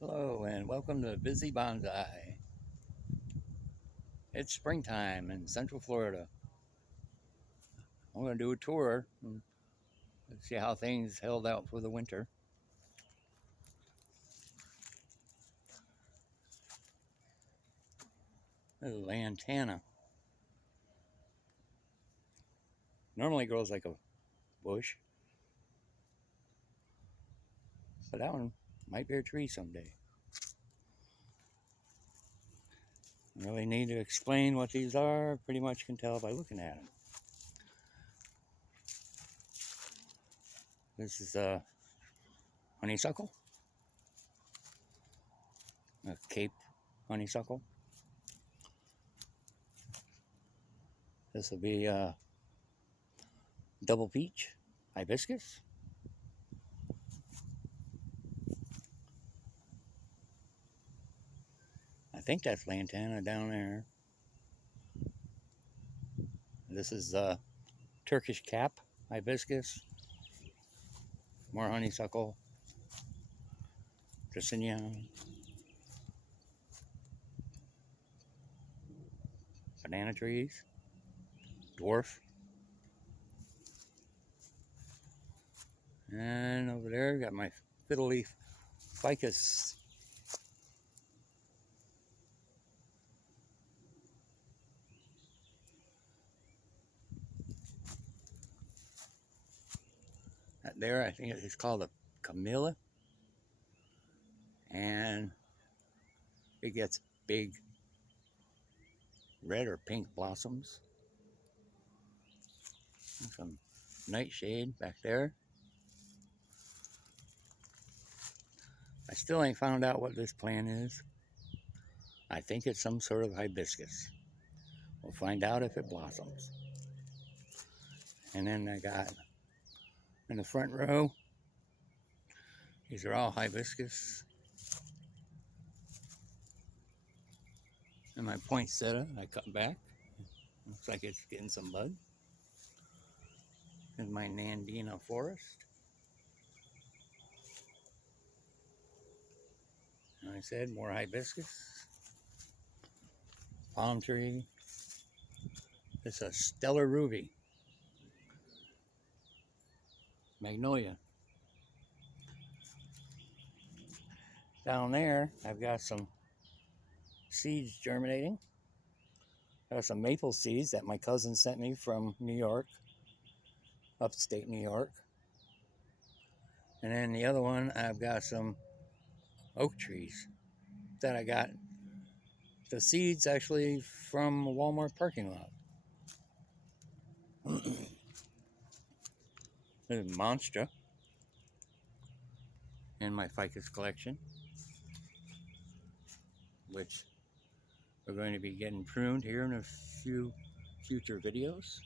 Hello and welcome to Busy Bonsai. It's springtime in Central Florida. I'm going to do a tour and see how things held out for the winter. This is lantana. Normally grows like a bush, but that one might be a tree someday. I really need to explain what these are. Pretty much can tell by looking at them. This is a honeysuckle, a Cape honeysuckle. This will be a double peach hibiscus. I think that's lantana down there. This is Turkish cap hibiscus, more honeysuckle, Dracaena, banana trees, dwarf, and over there got my fiddle leaf ficus. That there, I think it's called a camellia, and it gets big red or pink blossoms. Some nightshade back there. I still ain't found out what this plant is. I think it's some sort of hibiscus. We'll find out if it blossoms. And then I got in the front row, these are all hibiscus. And my poinsettia, I cut back. Looks like it's getting some bud. And my Nandina forest. And I said more hibiscus. Palm tree. It's a stellar ruby. Magnolia. Down there, I've got some seeds germinating. Got some maple seeds that my cousin sent me from New York, upstate New York. And then the other one, I've got some oak trees that I got the seeds actually from a Walmart parking lot. This is Monstra in my ficus collection, which we're going to be getting pruned here in a few future videos.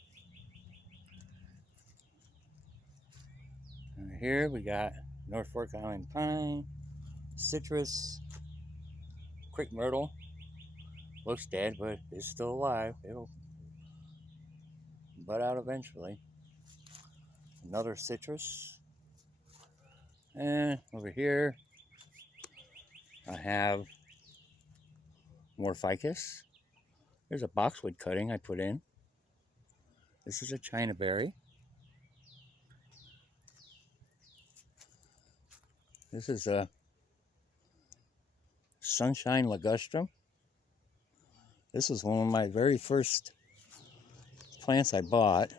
And here we got North Fork Island pine, citrus, creek myrtle. Looks dead, but it's still alive. It'll bud out eventually. Another citrus. And over here, I have more ficus. There's a boxwood cutting I put in. This is a China berry. This is a sunshine ligustrum. This was one of my very first plants I bought.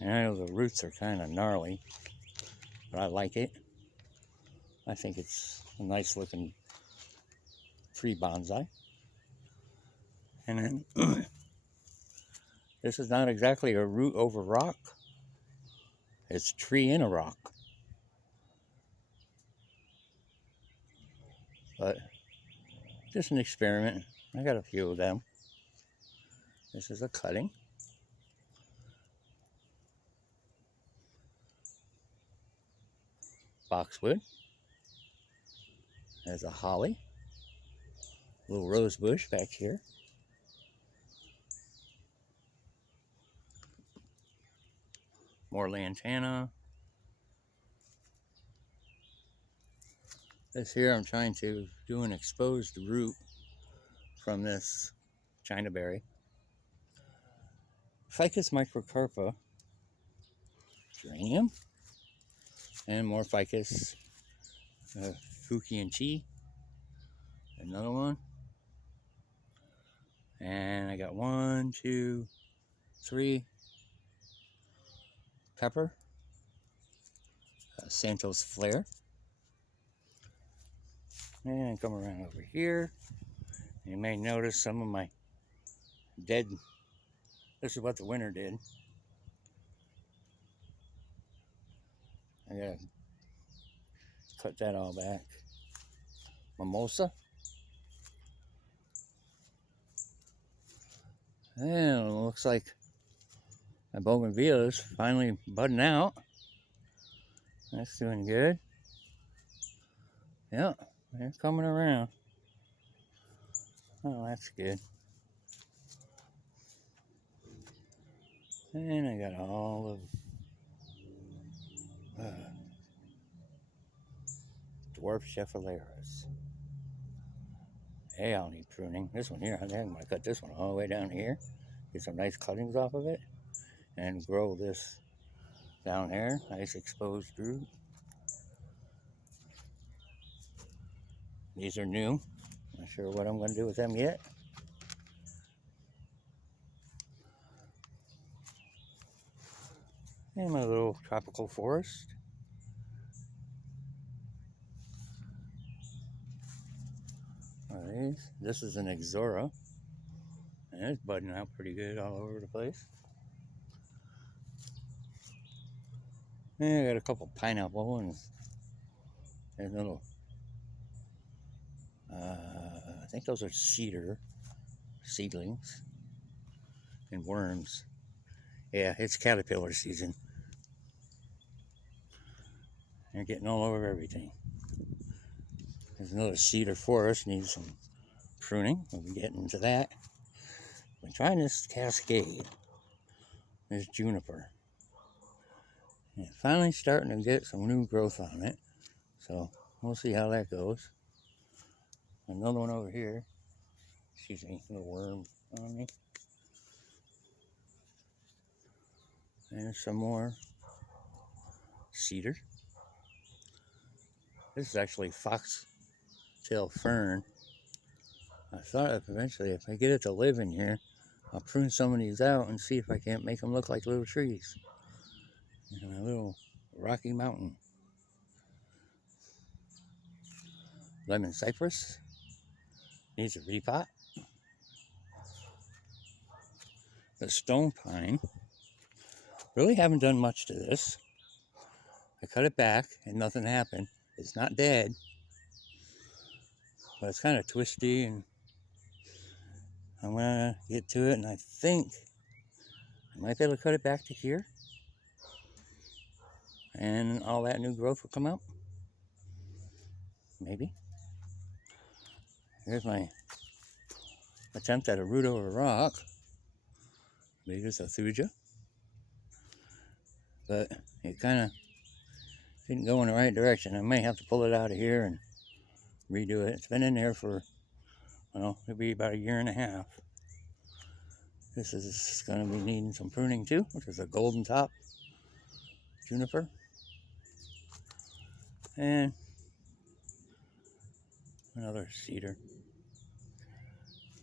And I know the roots are kind of gnarly, but I like it. I think it's a nice looking tree bonsai. And then this is not exactly a root over rock. It's tree in a rock. But just an experiment. I got a few of them. This is a cutting. Boxwood. There's a holly. Little rose bush back here. More lantana. This here I'm trying to do an exposed root from this China berry. Ficus microcarpa geranium, and more ficus, Fuki and Chi, another one, and I got 1, 2, 3 pepper, Santos flare, and come around over here. You may notice some of my dead. This is what the winter did. I gotta cut that all back. Mimosa. And it looks like my bougainvillea is finally budding out. That's doing good. Yeah, they're coming around. Oh, that's good. And I got all of dwarf Scheffeleras. Hey, I'll need pruning. This one here, I'm going to cut this one all the way down here. Get some nice cuttings off of it. And grow this down there. Nice exposed root. These are new. Not sure what I'm going to do with them yet. And my little tropical forest. These. This is an Exora. And it's budding out pretty good all over the place. And I got a couple pineapple and there's little, I think those are cedar seedlings and worms. Yeah, it's caterpillar season. They're getting all over everything. There's another cedar forest, needs some pruning. We'll be getting into that. Been trying this cascade, this juniper. And finally starting to get some new growth on it. So we'll see how that goes. Another one over here. Excuse me, little worm on me. And some more cedar. This is actually foxtail fern. I thought if eventually, if I get it to live in here, I'll prune some of these out and see if I can't make them look like little trees. And a little Rocky Mountain. Lemon cypress. Needs a repot. The stone pine. Really haven't done much to this. I cut it back and nothing happened. It's not dead. But it's kind of twisty, and I'm gonna get to it, and I think I might be able to cut it back to here. And all that new growth will come out. Maybe. Here's my attempt at a root over rock. Maybe it's a thuja. But it kind of didn't go in the right direction. I may have to pull it out of here and redo it. It's been in there for, well, it'll be about 1.5 years. This is going to be needing some pruning too, which is a golden top juniper. And another cedar.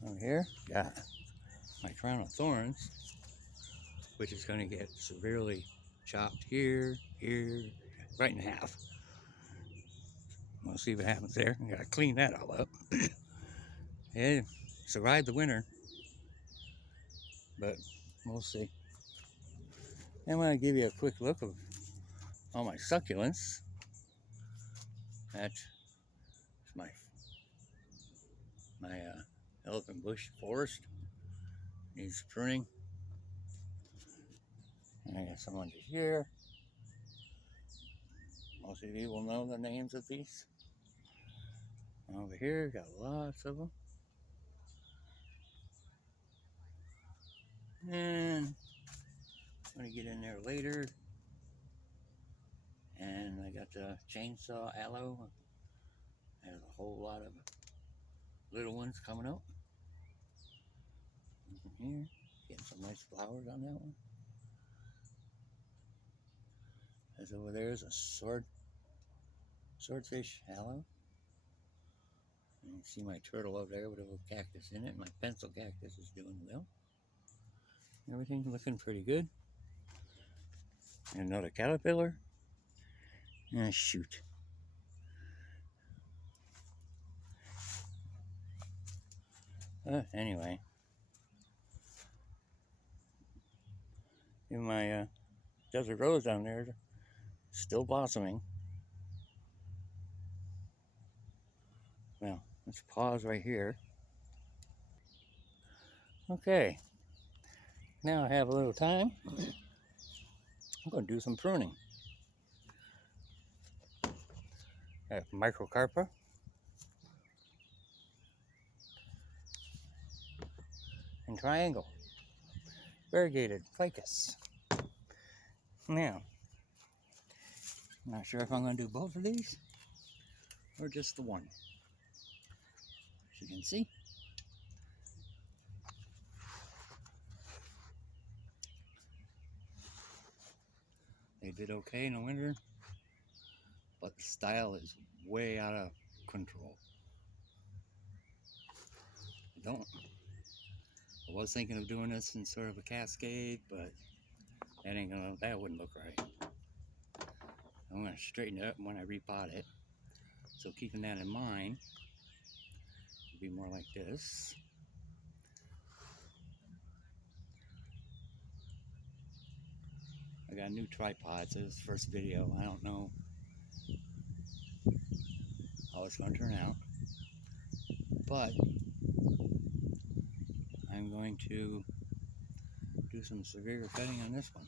Over here, got my crown of thorns, which is going to get severely chopped here, right in half. We'll see what happens there. I gotta clean that all up. It survived the winter, but we'll see. And I'm gonna give you a quick look of all my succulents. That's my elephant bush forest. Needs pruning. And I got some under here. Most of you will know the names of these. Over here, got lots of them. And I'm gonna get in there later. And I got the chainsaw aloe There's a whole lot of little ones coming up. Here, getting some nice flowers on that one. As over there is a swordfish aloe. And you see my turtle over there with a little cactus in it. My pencil cactus is doing well. Everything's looking pretty good. And another caterpillar. Ah, shoot. Anyway. In my desert rose down there, still blossoming. Well, let's pause right here. Okay. Now I have a little time. I'm going to do some pruning. I have microcarpa. And triangle. Variegated Ficus. Now, I'm not sure if I'm going to do both of these or just the one. As you can see, they did okay in the winter, but the style is way out of control. I was thinking of doing this in sort of a cascade, but that wouldn't look right. I'm going to straighten it up when I repot it. So keeping that in mind, it'll be more like this. I got a new tripod, so this is the first video. I don't know how it's going to turn out, but I'm going to do some severe cutting on this one.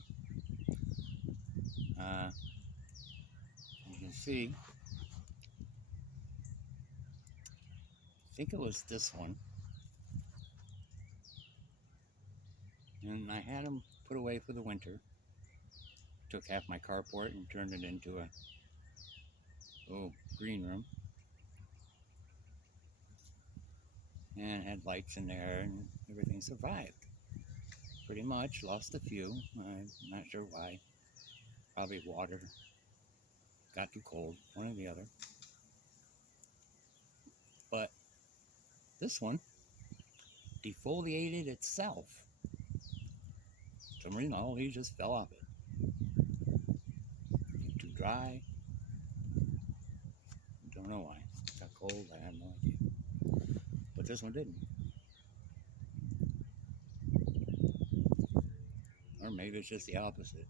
You can see, I think it was this one, and I had them put away for the winter. Took half my carport and turned it into a little green room, and had lights in there, and everything survived pretty much. Lost a few. I'm not sure why. Probably water got too cold, one or the other. But this one defoliated itself. For some reason, all these just fell off it. Too dry. Don't know why. Got cold. I have no idea. But this one didn't. Or maybe it's just the opposite.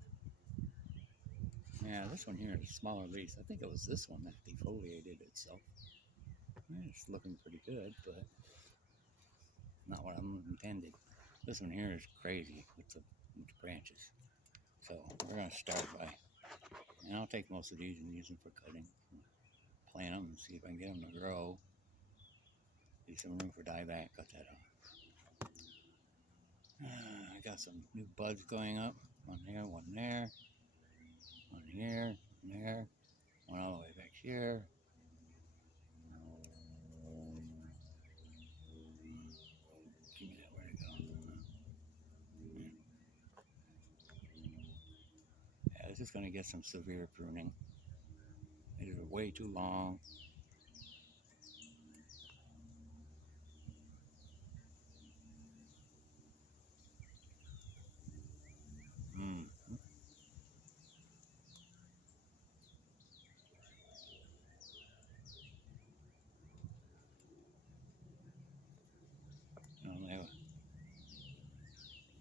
Yeah, this one here is a smaller leaf. I think it was this one that defoliated itself. Yeah, it's looking pretty good, but not what I'm intended. This one here is crazy with the branches. So we're going to start by, and I'll take most of these and use them for cutting. Plant them and see if I can get them to grow. Leave some room for dieback, cut that off. I got some new buds going up. One there, one there, one here, one there, one all the way back here. Give me that, where to go? Yeah, this is going to get some severe pruning. These are way too long.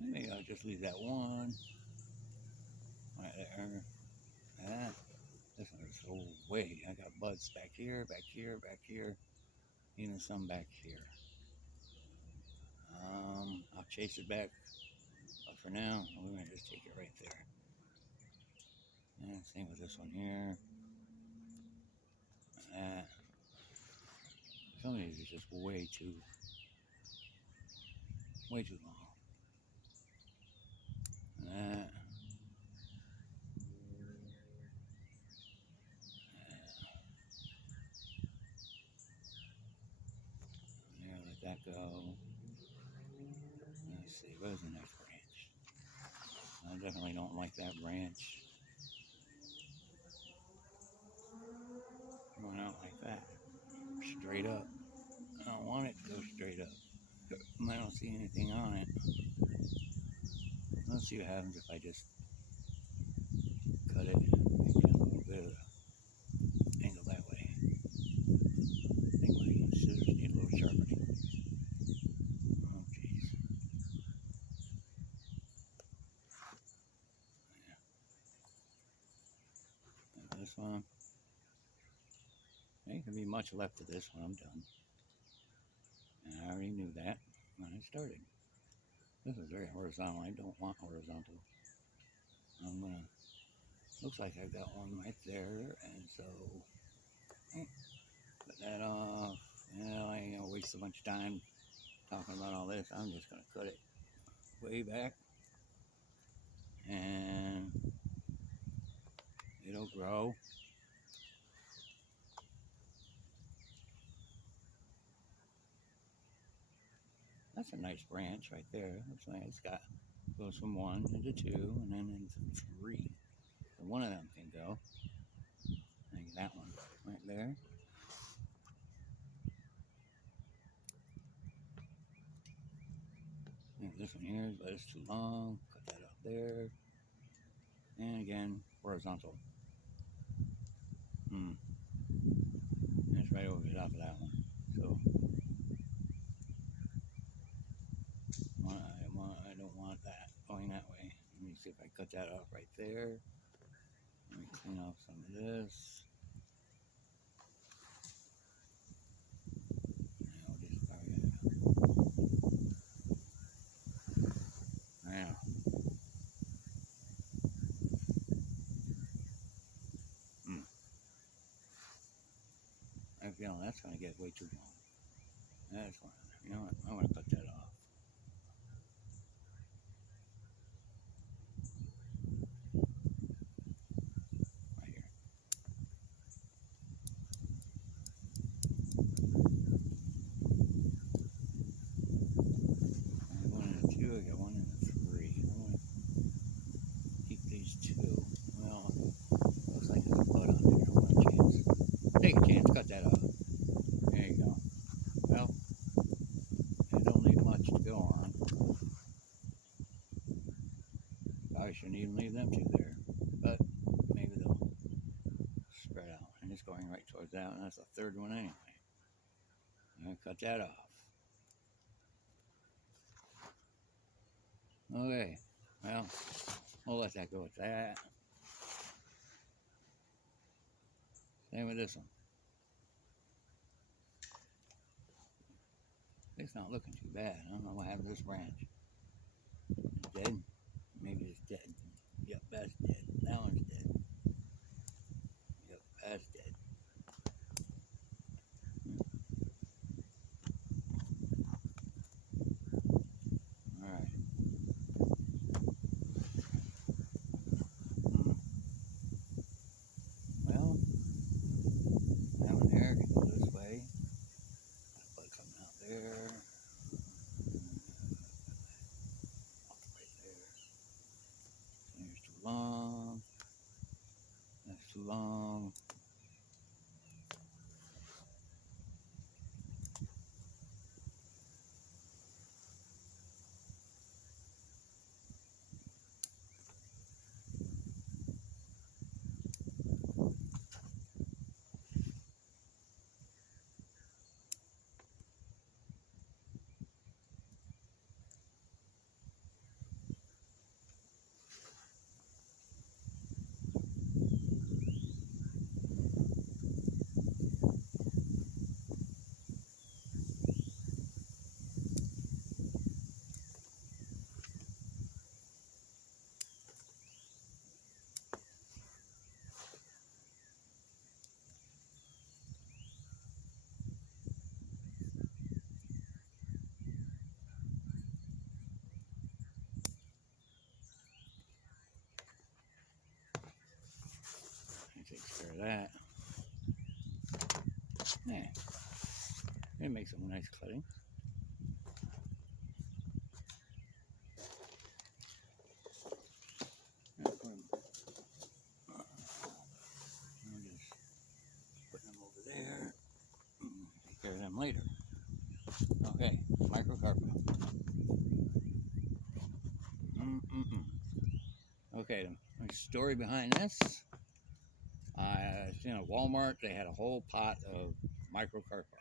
Maybe I'll just leave that one right there. This one is so way. I got buds back here, back here, back here, even some back here. I'll chase it back, but for now, we're gonna just take it right there. Same with this one here. Some of these are just way too long. that go. Let's see, where's the next branch? I definitely don't like that branch. Going out like that. Straight up. I don't want it to go straight up. I don't see anything on it. Let's see what happens if I just cut it, maybe a little bit of angle that way. I think my scissors need a little sharpening. Oh, jeez. Yeah. And this one. There ain't gonna be much left of this when I'm done. And I already knew that when I started. This is very horizontal. I don't want horizontal. I'm gonna, looks like I've got one right there, and so put that off. Well, I ain't gonna waste a bunch of time talking about all this. I'm just gonna cut it way back, and it'll grow. That's a nice branch right there. Looks like it's got, goes from 1 into 2 and then into 3. So one of them can go. Like that one right there. And this one here, but it's too long. Cut that up there. And again, horizontal. And it's right over the top of that one. So I don't want that going that way. Let me see if I cut that off right there. Let me clean off some of this. Now just now. I feel that's going to get way too long. That's fine. You know what? I'm going to cut that off. Right here. I got 1 and a 2. I got 1 and a 3. I'm going to keep these 2. Well, looks like there's a bud on there. What a chance. Take a chance. Cut that off. There you go. Well, it don't leave much to go on. Probably shouldn't even leave them 2 there. But maybe they'll spread out. And it's going right towards that. And that's the 3rd one anyway. I'm going to cut that off. Okay. Well, we'll let that go with that. Same with this one. It's not looking too bad. I don't know what happened to this branch. It's dead. Maybe it's dead. Yep, that's dead. That one's dead. Yep, that's dead. Alright. Well, that one there can go this way. Got a bud coming out there. Right there. There's too long. That's too long. That takes care of that. Yeah. It makes some nice cutting. later. Okay, microcarpa. Okay, the story behind this. You know, Walmart, they had a whole pot of microcarpa.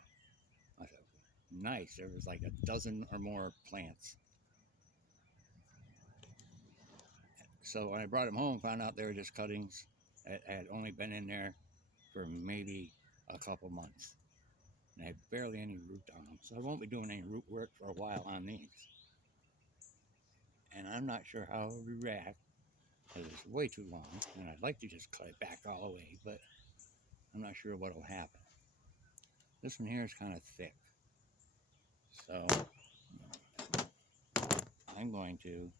I said, nice. There was like a dozen or more plants. So when I brought them home, found out they were just cuttings that had only been in there for maybe a couple months. And I had barely any root on them. So I won't be doing any root work for a while on these. And I'm not sure how it will react, because it's way too long. And I'd like to just cut it back all the way, but I'm not sure what will happen. This one here is kind of thick. So I'm going to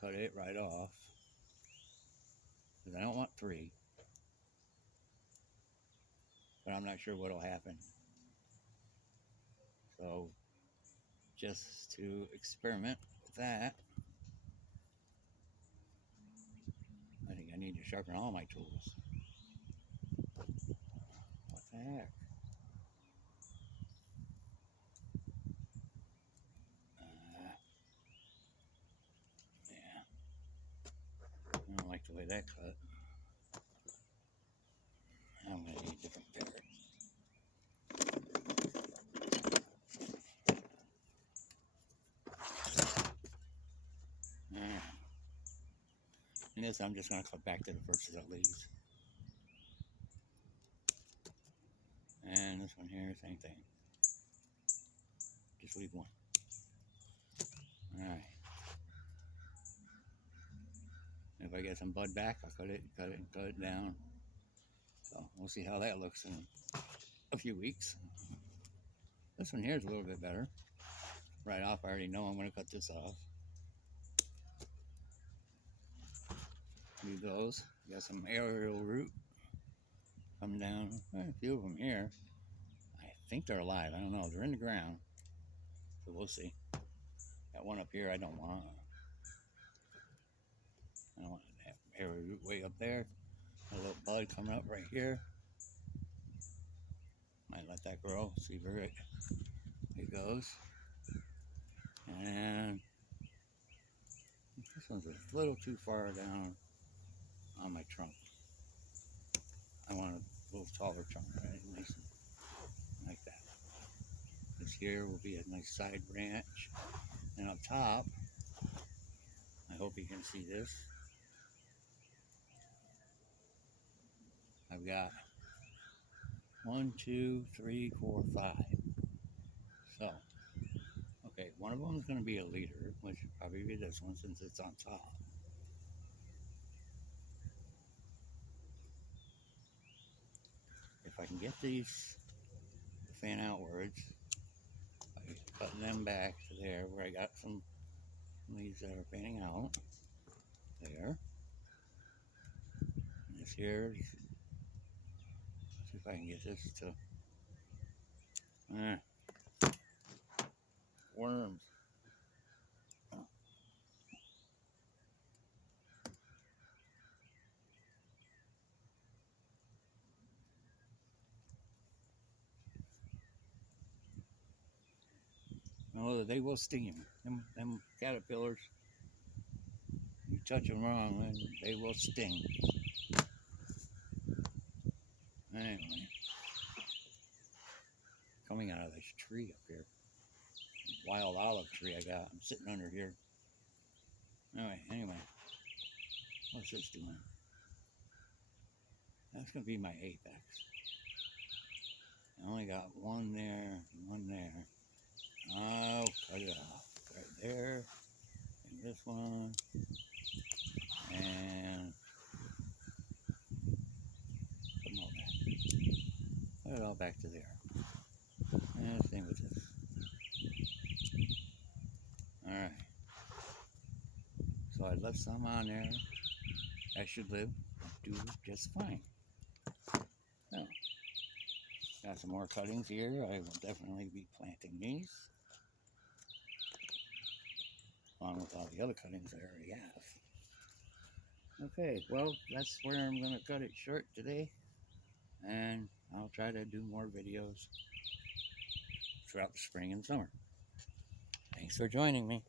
cut it right off, because I don't want 3. But I'm not sure what will happen. So just to experiment with that, I think I need to sharpen all my tools. What the heck? Yeah, I don't like the way that cut. I'm going to need a different pair. And this I'm just going to cut back to the first of the leaves. And this one here, same thing. Just leave one. Alright. If I get some bud back, I'll cut it and cut it down. So we'll see how that looks in a few weeks. This one here is a little bit better. Right off, I already know I'm going to cut this off. Leave those. Got some aerial root coming down. A few of them here. I think they're alive. I don't know. They're in the ground. So we'll see. Got one up here I don't want. I don't want to have aerial root way up there. A little bud coming up right here. Might let that grow. See where it goes. And this one's a little too far down on my trunk. I want a little taller trunk, right? Nice like that. This here will be a nice side branch. And up top, I hope you can see this. I've got 1, 2, 3, 4, 5. So, okay, one of them is going to be a leader, which would probably be this one since it's on top. If I can get these to fan outwards, by cutting them back to there where I got some leaves that are fanning out, there. And this here, see if I can get this to, worms. Oh, they will sting. Them caterpillars, you touch them wrong and they will sting. Anyway, coming out of this tree up here, wild olive tree I got. I'm sitting under here. Anyway, what's this doing? That's going to be my apex. I only got one there and one there. I'll cut it off right there, and this one, and put them all back. Put it all back to there. And the same with this. Alright. So I left some on there. That should do just fine. Now, got some more cuttings here. I will definitely be planting these, along with all the other cuttings I already have. Okay, well, that's where I'm going to cut it short today, and I'll try to do more videos throughout the spring and summer. Thanks for joining me.